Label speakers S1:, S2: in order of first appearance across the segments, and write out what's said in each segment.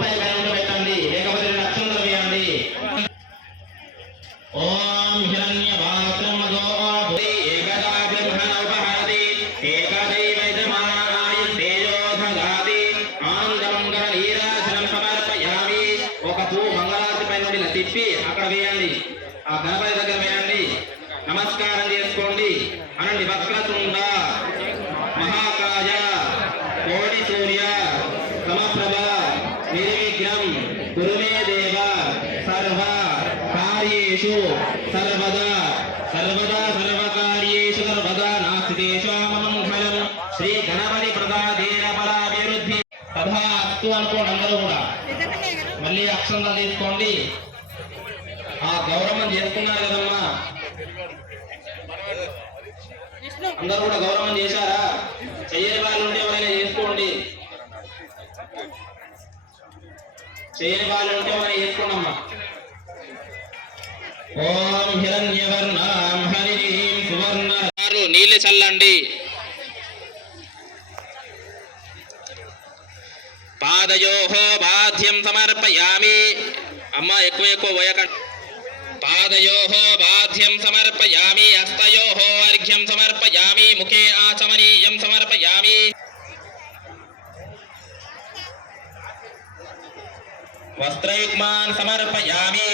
S1: రూపాయి కరెంట్ పెట్టండి. లేకపోతే రెండు అక్షంతలు వేయండి ఓం ఏకదైవైతమానాయ తేజోధగాది సమర్పయామి. ఒక పువ్వు మంగళారతి పై నుండి తిప్పి అక్కడ వేయండి. ఆ గణపతి దగ్గర వేయండి. నమస్కారం చేసుకోండి. అనండి వక్రతుండ సర్వదా శ్రీ గణపతి ప్రదాదేన బలాభివృద్ధి తథా అత్తు అనుకోండి అందరూ కూడా. మళ్ళీ అక్షంతం తీసుకోండి. ఆ గౌరవం చేసుకున్నారు కదమ్మా. అందరూ కూడా గౌరవం చేశారా? చెయ్యని వాళ్ళు ఉంటే ఎవరైనా చేసుకోండి. చేయని వాళ్ళు ఉంటే ఎవరైనా చేసుకోండమ్మా. ఓ నీళ్ళు చల్లండి. పాదయోహో బాధ్యం సమర్పయామి. అమ్మ ఎక్కువ ఎక్కువ వయక పాదయోహో బాధ్యం సమర్పయామి. హస్తయోహో అర్ఘ్యం సమర్పయామి. ముఖే ఆచమనీయం సమర్పయామి. వస్త్రయుగ్మాన్ సమర్పయామి.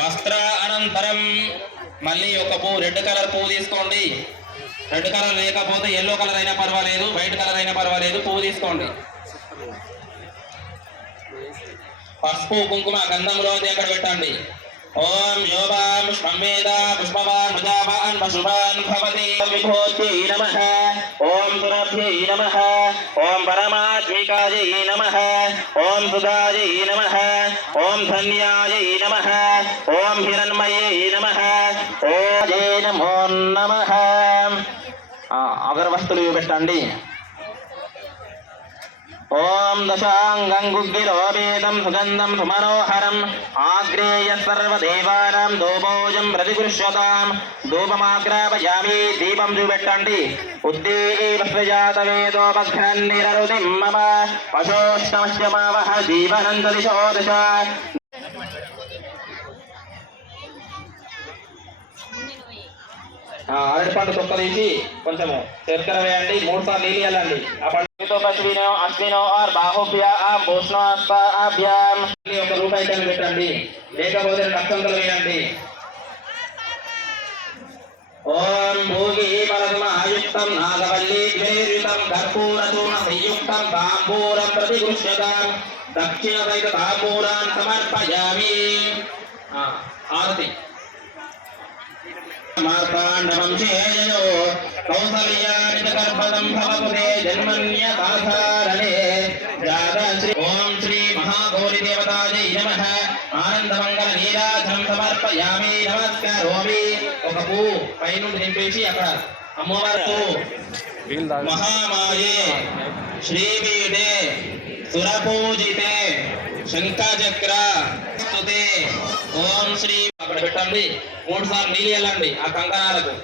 S1: వస్త్ర అనంతరం మళ్ళీ ఒక పువ్వు రెడ్ కలర్ పువ్వు తీసుకోండి. రెడ్ కలర్ లేకపోతే ఎల్లో కలర్ అయినా పర్వాలేదు వైట్ కలర్ అయినా పర్వాలేదు. పువ్వు తీసుకోండి. పసుపు కుంకుమ గంధంలో అక్కడ పెట్టండి. ఓం యోగాం పుష్పమేద పుష్పవాన్ ప్రజావాన్ పశువాన్ భవతి. విభోజ్యై నమః. ఓం సురభ్యై నమః. ఓం పరమాత్మికాయై నమః. ఓం సుధాయై నమ. ఓం ధన్యాయై నమ. ఓం హిరణ్మయ్యై నమః. ఓం జై నమో నమః. అగరవస్తులు పెట్టండి ఓం దశాంగం గుగ్గిరోపేతం సుగంధం సుమనోహరం ఆగ్రేయ సర్వదేవానాం దోభోజం ప్రతిగృష్యతాం ధూపమాగ్రాపయామి దీపం చూపెట్టండి ఉద్దీపస్వజాతవేదోపఘ్నన్నిరరుదిం మమ పశోష్టమశ్యమావహ జీవనంత దిశో దశ అరటి పండు తొక్క తీసి కొంచెము చక్కెర వేయండి మూడు సార్లు నీళ్ళు వెళ్ళండి ఆ పండుతో పశువినో అశ్వినో ఆర్ బాహుభ్య ఆ భూష్ణాభ్యాం ఒక రూపాయి కన్నా పెట్టండి. లేకపోతే రక్తంతలు వేయండి. ఓం భూగి పరమాయుక్తం నాగవల్లి ద్వేయుతం కర్పూరచూర్ణ సంయుక్తం తాంబూరం ప్రతిగృష్యతాం దక్షిణ వైపు తాంబూరాన్ సమర్పయామి. ఆ, ఆరతి. మార్తాండవంశేయో కౌసల్యానితకర్పదం భవతు తే జన్మన్యదాధారణే జాత శ్రీ ఓం శ్రీ మహాగౌరి దేవతాజై నమః ఆనందమంగళ నీరాజనం సమర్పయామి నమస్కారోమి ఒక పూ పైనుండి దింపేసి అక్కడ అమ్మవారు మహామాయే శ్రీపీఠే సురపూజితే శంఖచక్ర స్తుతే. ఓం శ్రీ అక్కడ పెట్టండి. మూడు సార్లు నీళ్ళు వెళ్ళండి ఆ కంకణాలకు.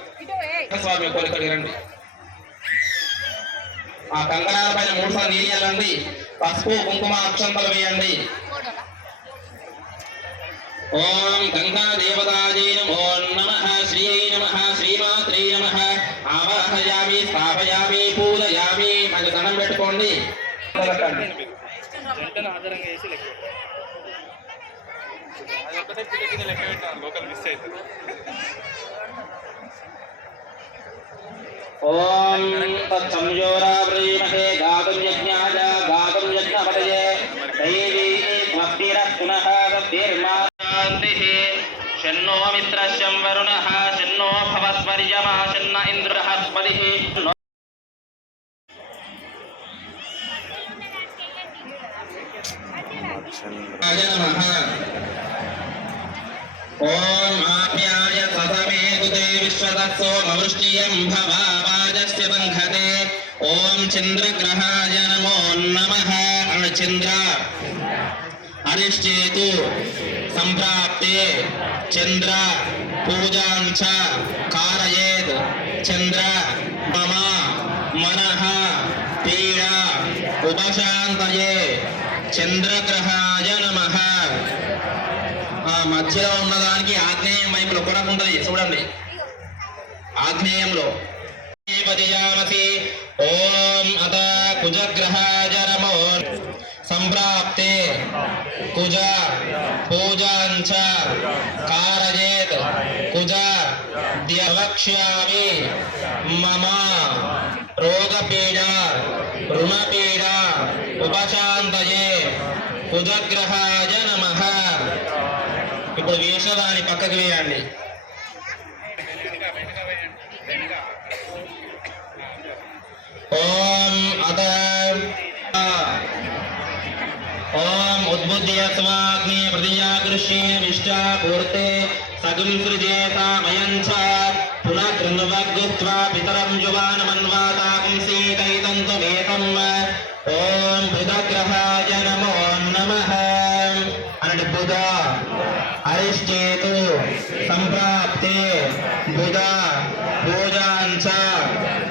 S1: స్వామి కోరికలు రండి ఆ కంకణాల పైన మూడు సార్లు నీళ్ళు వెళ్ళండి. పసుపు కుంకుమ అక్షంతలు వేయండి. ఓం గంగా దేవతాజీ నమో నమ శ్రీ నమః.
S2: ఆధారంగా వేసి లెక్క అది ఒక్కటే పిల్ల కింద లెక్క పెట్టాలి లోకల్ మిస్ అవుతుంది
S1: ఓం తత్సంయోరావ్రీమహే గాతుం నమః ఓం ఆప్యాయ సతమే కుతే విశ్వదత్సో మవృష్టియం భవాజస్య బంధతే ఓం చంద్రగ్రహాయ నమో నమః అను చంద్ర అరిష్టేతు సంప్రాప్తే చంద్ర పూజాంచ కారయేత్ చంద్ర మమ మనః పీడ ఉపశాంతయే చంద్రగ్రహాయ నమ. మధ్యలో ఉన్నదానికి ఆగ్నేయం వైపులో కొరకు ఉంటుంది. చూడండి. ఆగ్నేయంలో. ఓం అత కుజగ్రహాయ నమో. సంప్రాప్తే కుజ పూజాంచ కారయేత్ కుజ ద్యవక్ష్యామి మమ రోగపీడ రుణపీడ ఉపశాంతయే. కుజగ్రహాయ నమ. ఇప్పుడు వేషదాన్ని పక్కకు వేయండి. ఓం అత. ఓం ఉద్బుద్ధ్య స్వాగ్ని ప్రతిజాగృష్యేణ విష్టా పూర్తే సగం సృజేతామయం చ పునః కృణవగ్గుత్వా పితరం యువానమన్వాతాకం అరిష్టేతు సంప్రాప్తే బుధ పూజాంచ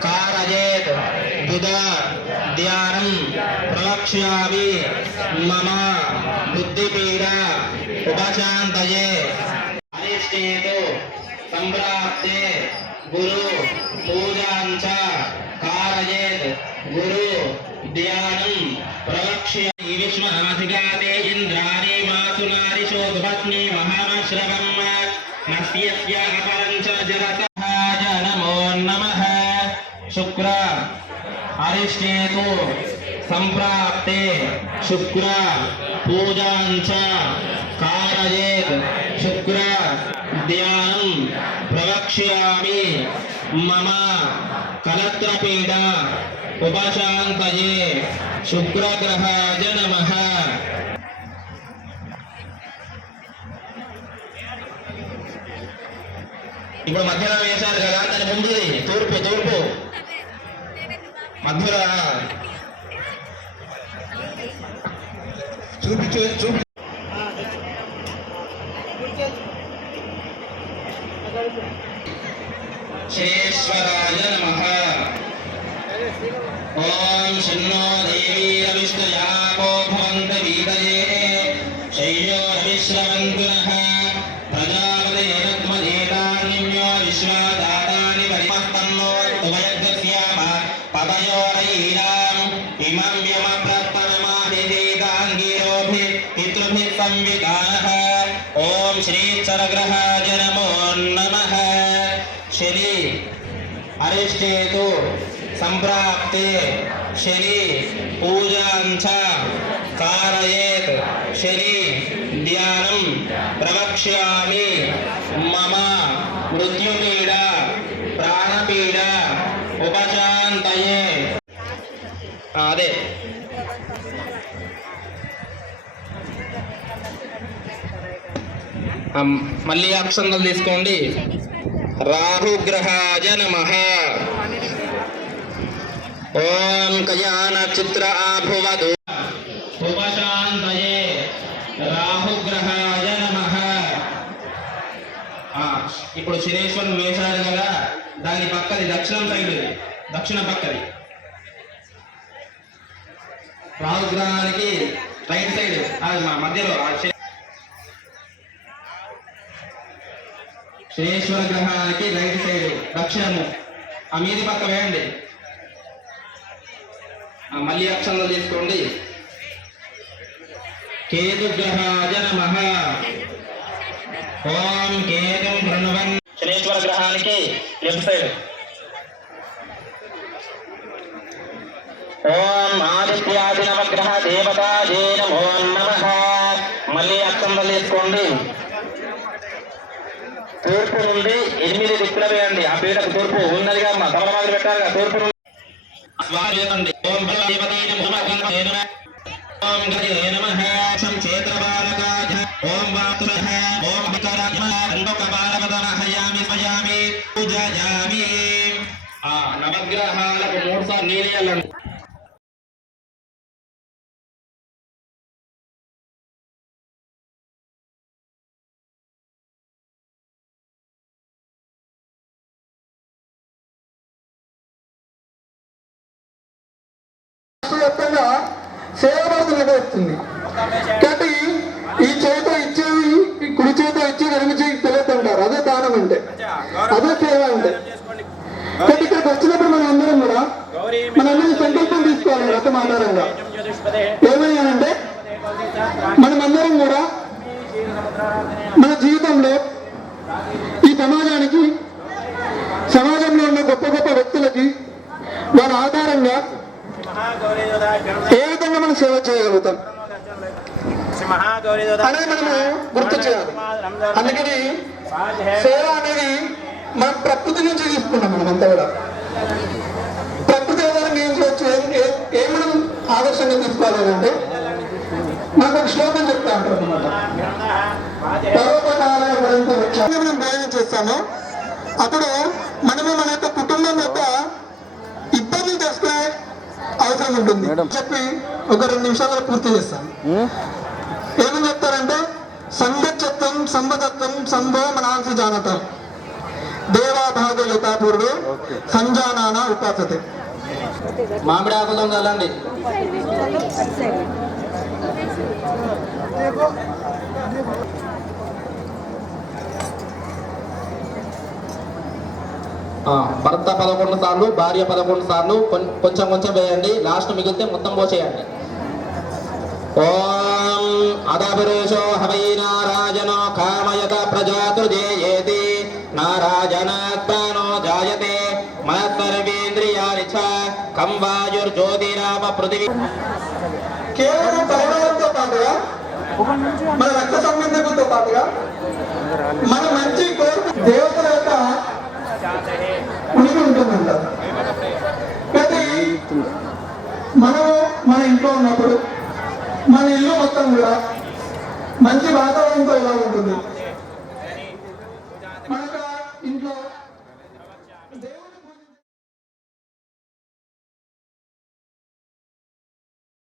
S1: కారయేత్ బుధ ధ్యానం ప్రవక్ష్యామి మమ బుద్ధిపీడ ఉపశాంతయే అరిష్టేతు సంప్రాప్తే గురు పూజాంచ కారయేత్ గురు ధ్యానం ప్రవక్ష్య విశ్వనాథిగాతే అరిష్టేతు సంప్రాప్తే శుక్ర పూజాంచ కారయేత్ శుక్ర ధ్యానం ప్రవక్ష్యామి మమ కలత్రపీడ ఉపశాంతయే శుక్రగ్రహాయ నమః ఇప్పుడు మధ్యలో వేశారు కదా దాని ముందుది తూర్పు తూర్పు. మధుర. చూపించు చూపి. శేశ్వరాయ నమ. ఓం శన్నో దేవీ రవిష్ణయాపో భవంత వీదయే శయ్యో రవిశ్రవంతున ప్రజాపతి ప్రజాపతే రత్మజేతాన్యో విశ్వాదాతాని శ్రీ చరగ్రహాయ నమో నమః శని అరిష్టేతు సంప్రాప్తే శని పూజాంచ కారయేత్ శని ధ్యానం ప్రవక్ష్యామి మమ మృత్యుపీడ ప్రాణపీడ ఉపశాంతయే ఆ, మళ్ళీ అక్షంతలు తీసుకోండి. రాహుగ్రహాయ నమ. ఓం కయా నక్షత్ర ఆభువదు. ఉపశాంతయే రాహుగ్రహాయ నమ. ఇప్పుడు శనేశ్వరుని వేశారు కదా దాని పక్కది దక్షిణం సైడ్ దక్షిణ పక్కది. రాహుగ్రహానికి రైట్ సైడ్ అది మా మధ్యలో శ్రేయేశ్వర గ్రహానికి రైట్ సైడ్ దక్షిణము ఆ మీది పక్క వేయండి. ఆ మళ్ళీ అక్షంలో తీసుకోండి. కేతు గ్రహాయ నమ. ఓం కేతు ప్రణవన్ శనేశ్వర గ్రహానికి లెఫ్ట్ సైడ్. ఓం ఆదిత్యాది నవగ్రహ దేవతాయే నమో నమ. మళ్ళీ అక్షంలో తీసుకోండి. తూర్పు నుండి ఎనిమిది దిక్కుల వేయండి ఆ పీటకు తూర్పు ఉన్నదిగా అమ్మ తమలమాదిరి పెట్టారుగా తూర్పు నుండి. స్వాగతండి ఓం భగవతే
S3: వ్యాప్తంగా సేవా నిర్వహిస్తుంది కాబట్టి ఈ చేత ఇచ్చేది ఈ కుడి చేత ఇచ్చి వెనుక చేయి తెలియదు అదే దానం అంటే. అదే సేవ అంటే. కాబట్టి ఇక్కడికి వచ్చినప్పుడు మనం అందరం కూడా మనందరం సంకల్పం తీసుకోవాలి రథం ఆధారంగా. ఏమయ్యానంటే మనమందరం కూడా మన జీవితంలో ఈ సమాజానికి సమాజంలో ఉన్న గొప్ప గొప్ప వ్యక్తులకి వారి ఆధారంగా ఏ విధంగా మనం సేవ చేయగలుగుతాం? అనేది మనము గుర్తు చేయాలి. అందుకని సేవ అనేది మనం ప్రకృతి నుంచి తీసుకున్నాం మనమంతా కూడా. ప్రకృతి ఆధారంగా ఏం చేయొచ్చు ఏం- మనం ఆదర్శంగా తీసుకోవాలి అంటే నాకు ఒక శ్లోకం చెప్తా అంటారు అనమాట రక్ష. మనం భోజనం చేస్తాము. అప్పుడు మనము మన యొక్క అవసరం ఉంటుంది. చెప్పి ఒక రెండు నిమిషాల్లో పూర్తి చేస్తాను. ఏమని చెప్తారంటే సంగచ్చత్వం సంబదత్వం సంభవ మనాంసి జానతం దేవాభాగ సంజానాన ఉపాసతే.
S1: మామిడి ఆకులతో చల్లండి భర్త పదకొండు సార్లు భార్య పదకొండు సార్లు కొంచెం కొంచెం వేయండి. లాస్ట్ మిగిలితే మొత్తం పోసేయండి. ఓం అదపురుషో హవై నారాజనో కామయత ప్రజాతృజేయేతి నారాజనాత్మనో జాయతే. మనసర్వేంద్రియాణి చ. కంవాయుర్జ్యోతిరామ పృథివీ.
S3: కేవలం పరివారంతో పాటుగా మన రక్త సంబంధంతో పాటుగా మన మంచి కోరిక దేవతల